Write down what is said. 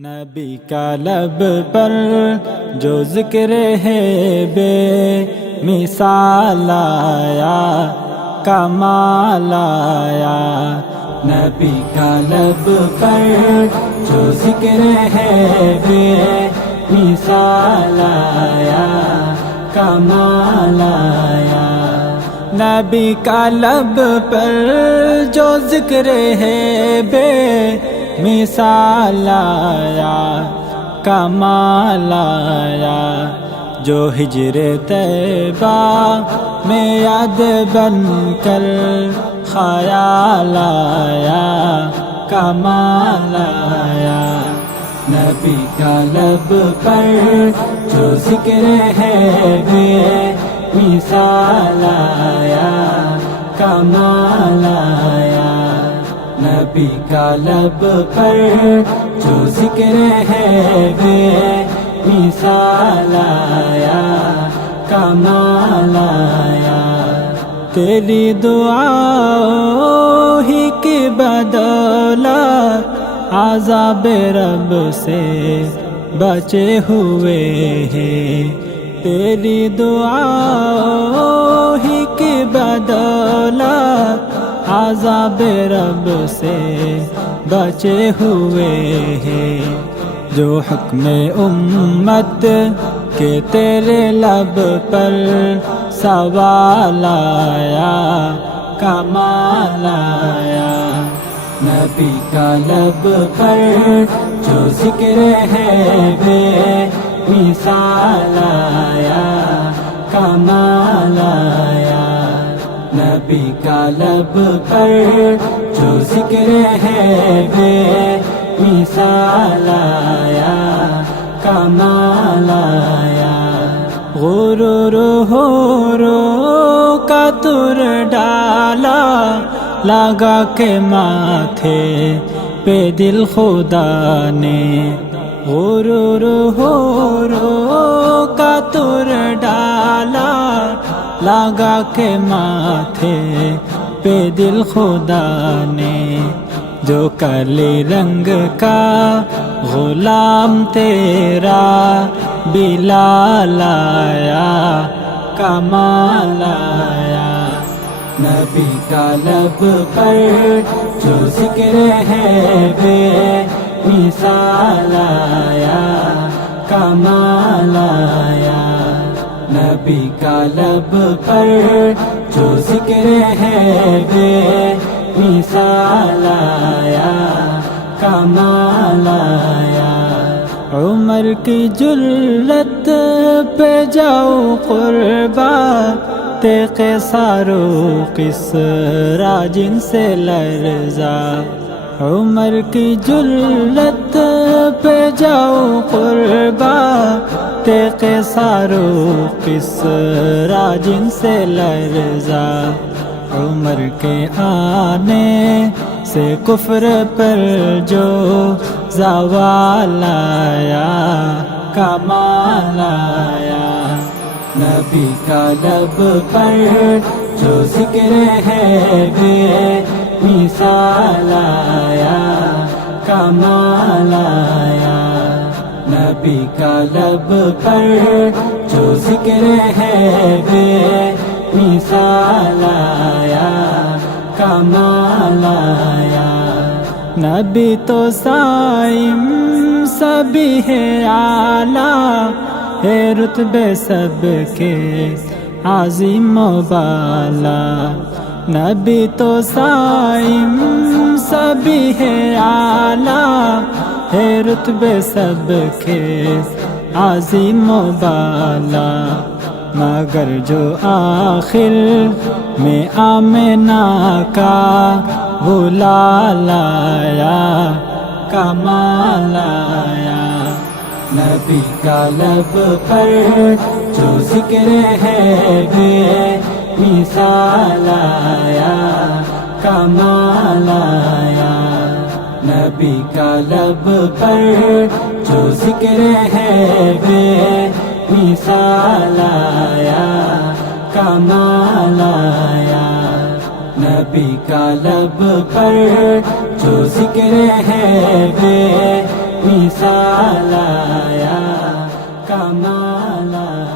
نبی کا لب پر جو ذکر ہے بے مثال آیا، کمال آیا۔ نبی کا لب پر جو ذکر ہے بے مثال آیا، کمال آیا۔ نبی کا لب پر جو ذکر ہے بے مثال آیا، کمال آیا۔ جو ہجر طیبہ میں یاد بن کر خیال آیا، کمال آیا۔ نبی کا لب پر جو ذکر ہے بے مثال آیا، کمال آیا۔ نبی کا لب پر جو ذکر ہے بے مثال آیا، کمال آیا۔ تیری دعاؤں ہی کی بدولت عذاب رب سے بچے ہوئے ہیں، تیری دعاؤں ہی کی بدولت عذاب رب سے بچے ہوئے ہیں۔ جو حکم امت کے تیرے لب پر سوال آیا، کمال آیا۔ نبی کا لب پر جو ذکر ہے بے مثال آیا، کمال آیا۔ نبی کا لب پر جو ذکر ہے بے مثال آیا، کمال آیا۔ غرور ہورو کا تر ڈالا لگا کے ماتھے پہ دل خدا نے، غرور ہورو کا تر ڈالا لگا کے ماتھے پہ دل خدا نے۔ جو کالے رنگ کا غلام تیرا بلال آیا، کمال آیا۔ نبی کا لب پر جو ذکر ہے بے مثال آیا، کمال آیا۔ نبی کا لب پر جو ذکر ہے بے مثال آیا، کمال آیا۔ عمر کی جرت پہ جاؤ قربا تے قیصر و کسریٰ جن سے لرزا، عمر کی جرت پہ جاؤ قربا تے قیصر و کسریٰ جن سے لرزا۔ عمر کے آنے سے کفر پر جو زوال آیا، کمال آیا۔ نبی کا لب پر جو ذکر ہے بے مثال آیا، کمال آیا۔ نبی کا لب پر جو ذکر ہے بے مثال آیا، کمال آیا۔ نبی تو سائم سبھی ہے اعلیٰ، ہے رتبے سب کے عظیم و بالا۔ نبی تو سائم سبھی ہے اعلیٰ، ہے رتبے سب کے عظیم و بالا۔ مگر جو آخر میں آمنہ کا بلال آیا، کمال آیا۔ نبی کا لب پر جو ذکر ہے بے مثال آیا، کمال آیا۔ نبی کا لب پر جو ذکر ہے بے مثال آیا، کمال آیا۔ نبی کا لب پر جو ذکر ہے بے مثال آیا کمال آیا